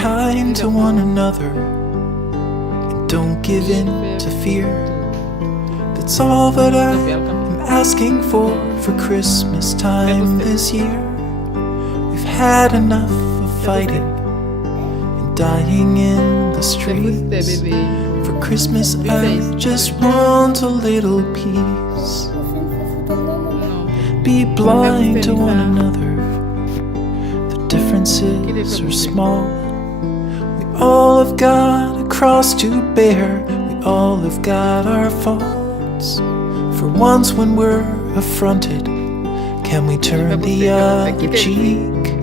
kind to one another and don't give in to fear. That's all that I am asking for Christmas time this year. We've had enough of fighting and dying in the streets. For Christmas I just want a little peace. Be blind to one another, the differences are small. We all have got a cross to bear, we all have got our faults. For once when we're affronted, can we turn the other cheek?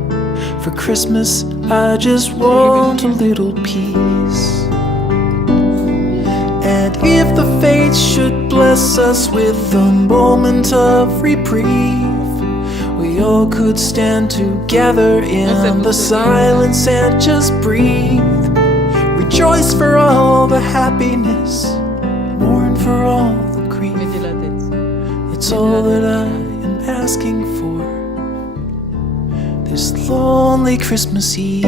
For Christmas I just want a little peace. And if the fates should bless us with a moment of reprieve, we all could stand together in the silence and just breathe. Rejoice for all the happiness, mourn for all the grief. It's all that I am asking for this lonely Christmas Eve.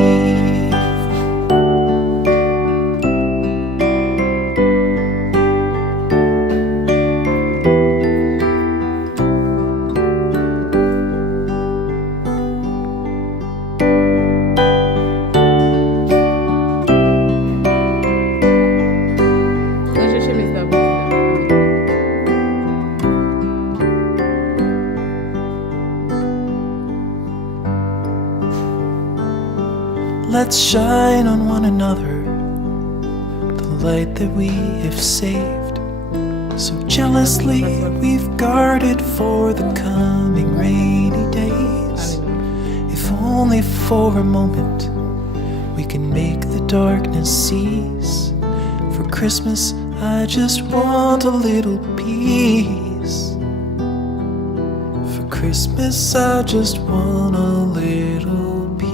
Let's shine on one another the light that we have saved. So jealously we've guarded for the coming rainy days. If only for a moment we can make the darkness cease. For Christmas I just want a little peace. For Christmas I just want a little peace.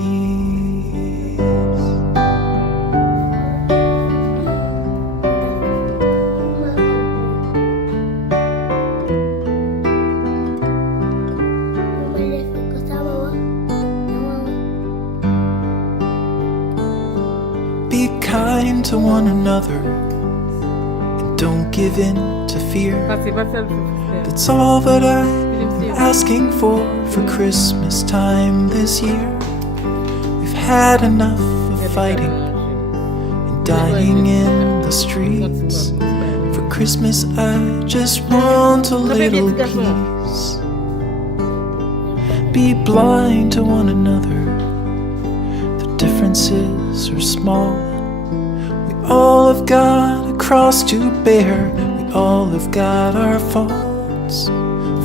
Be kind to one another and don't give in to fear. That's all that I am asking for Christmas time this year. We've had enough of fighting and dying in the streets. For Christmas I just want a little peace. Be blind to one another, the differences are small. We all have got a cross to bear, we all have got our faults.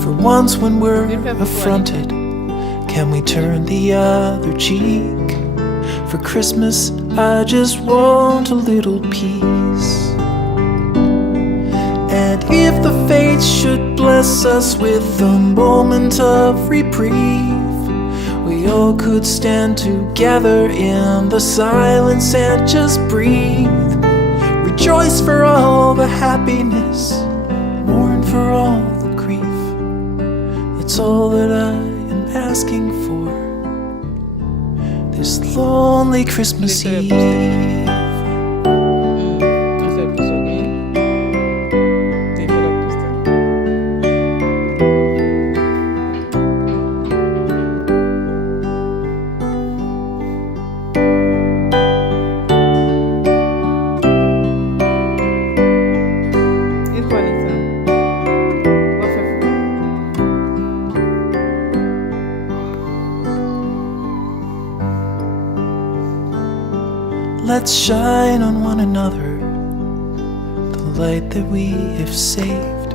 For once when we're affronted, can we turn the other cheek? For Christmas I just want a little peace. And if the fates should bless us with a moment of reprieve, we all could stand together in the silence and just breathe. Rejoice for all the happiness, mourn for all the grief. It's all that I am asking for this lonely Christmas Eve. Let's shine on one another the light that we have saved.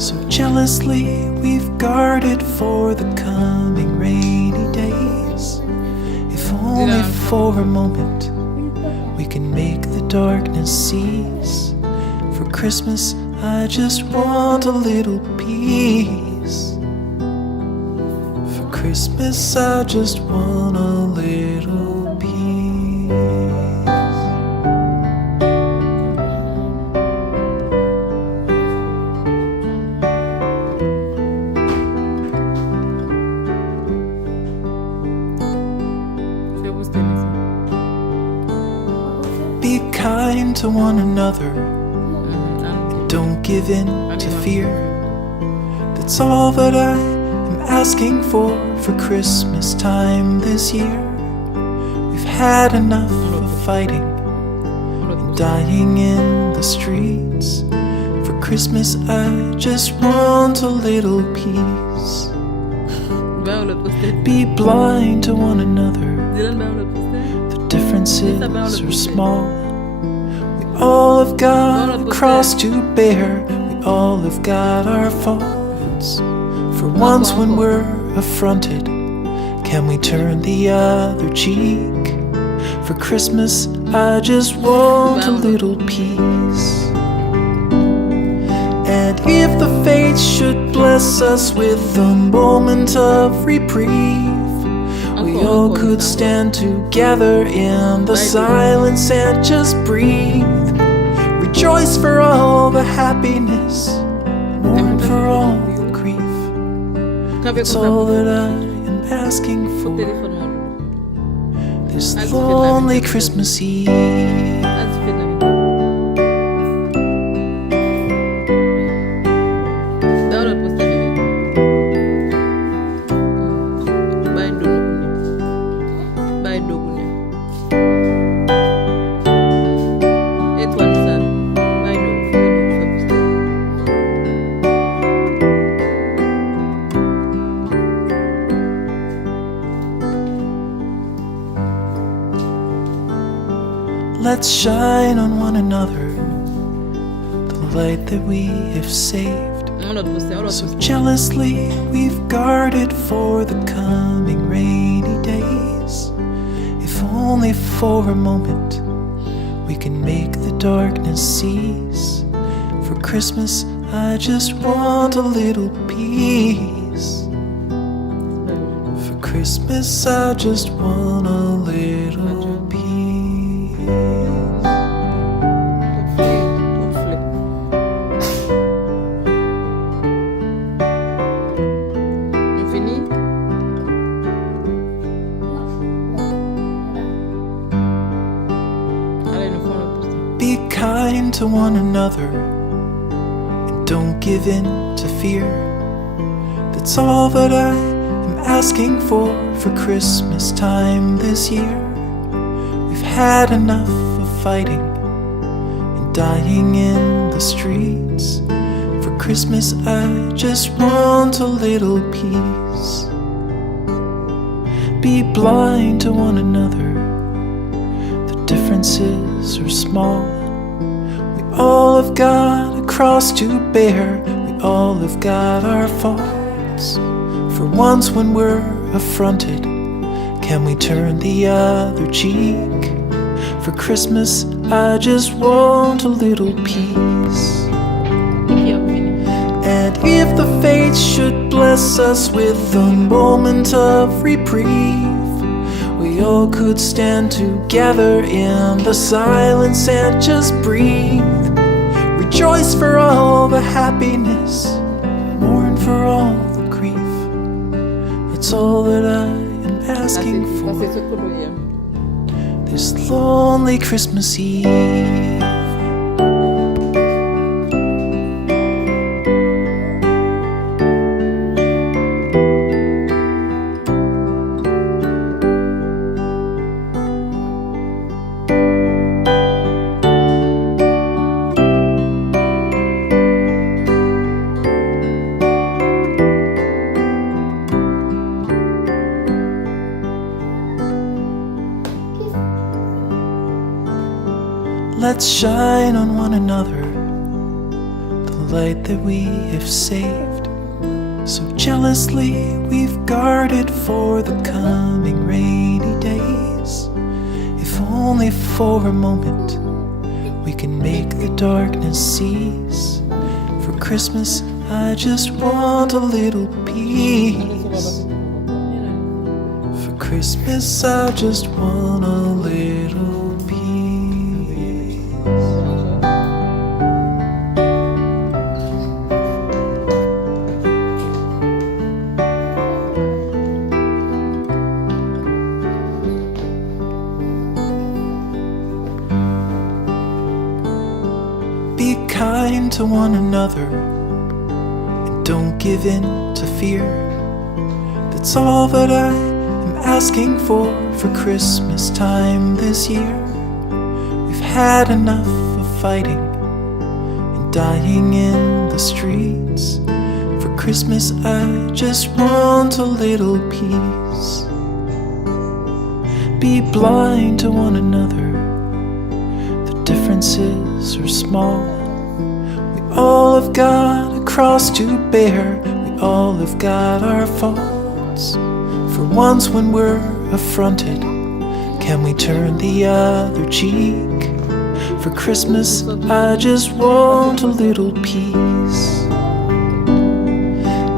So jealously we've guarded for the coming rainy days. If only for a moment we can make the darkness cease. For Christmas I just want a little peace. For Christmas I just want a little peace. kind to one another. Don't give in to fear. That's all that I am asking for Christmas time this year. We've had enough of fighting and dying in the streets. For Christmas I just want a little peace. Be blind to one another. The differences are small. We all have got a cross to bear. We all have got our faults. For once when we're affronted, can we turn the other cheek? For Christmas I just want a little peace. And if the fates should bless us with a moment of reprieve, we all could stand together in the silence and just breathe. Rejoice for all the happiness, mourn for all the grief. It's all that I am asking for this lonely Christmas Eve. Let's shine on one another the light that we have saved. So jealously we've guarded for the coming rainy days. If only for a moment we can make the darkness cease. For Christmas I just want a little peace. For Christmas I just want a little peace. Be kind to one another and don't give in to fear. That's all that I am asking for Christmas time this year. We've had enough of fighting and dying in the streets. For Christmas I just want a little peace. Be blind to one another. The differences are small. We all have got a cross to bear. We all have got our faults. For once when we're affronted, can we turn the other cheek? For Christmas I just want a little peace. And if the fates should bless us with a moment of reprieve, we all could stand together in the silence and just breathe. Rejoice for all the happiness, mourn for all the grief. It's all that I am asking for this lonely Christmas Eve. Let's shine on one another the light that we have saved. So jealously we've guarded for the coming rainy days. If only for a moment we can make the darkness cease. For Christmas I just want a little peace. For Christmas I just want a little peace. kind to one another and don't give in to fear. That's all that I am asking for Christmas time this year. We've had enough of fighting and dying in the streets. For Christmas I just want a little peace. Be blind to one another, the differences are small. We all have got a cross to bear, we all have got our faults. For once when we're affronted, can we turn the other cheek? For Christmas I just want a little peace.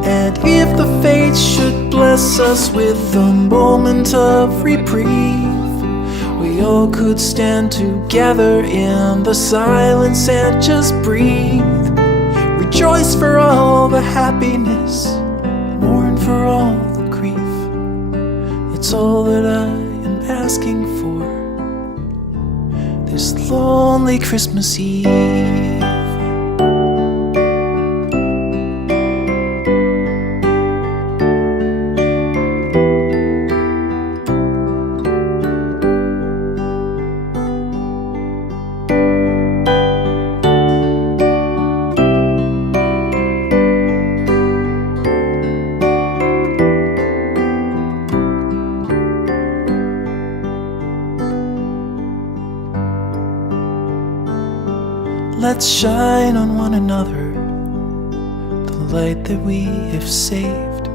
And if the fates should bless us with a moment of reprieve, we all could stand together in the silence and just breathe. Rejoice for all the happiness, mourn for all the grief. That's all that I am asking for this lonely Christmas Eve. Let's shine on one another the light that we have saved.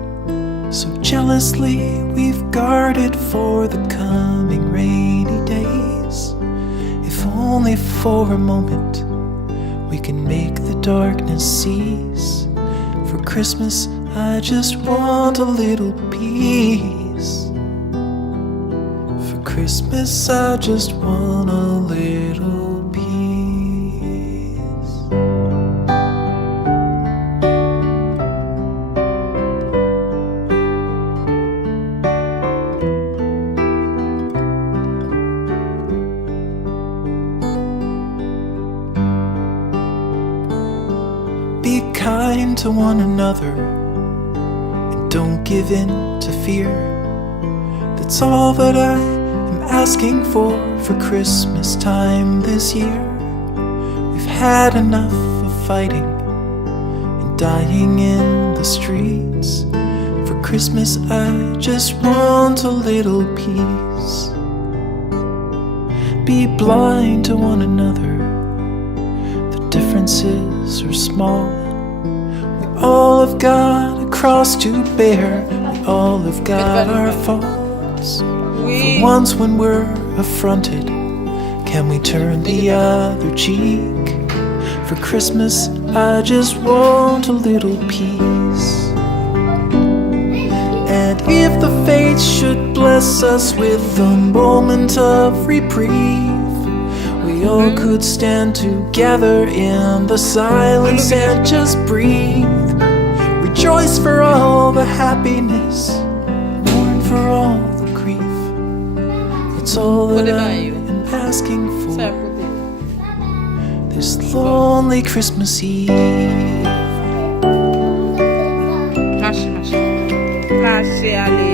So jealously we've guarded for the coming rainy days. If only for a moment we can make the darkness cease. For Christmas I just want a little peace. For Christmas I just want a little peace. Be kind to one another and don't give in to fear. That's all that I am asking for Christmas time this year. We've had enough of fighting and dying in the streets. For Christmas I just want a little peace. Be blind to one another, the differences are small. We all have got a cross to bear, we all have got our faults. For once when we're affronted, can we turn the other cheek? For Christmas I just want a little peace. And if the fates should bless us with a moment of reprieve, we all could stand together in the silence and just breathe. Rejoice for all the happiness, mourn for all the grief. It's all that I am asking for this lonely Christmas Eve. Allez.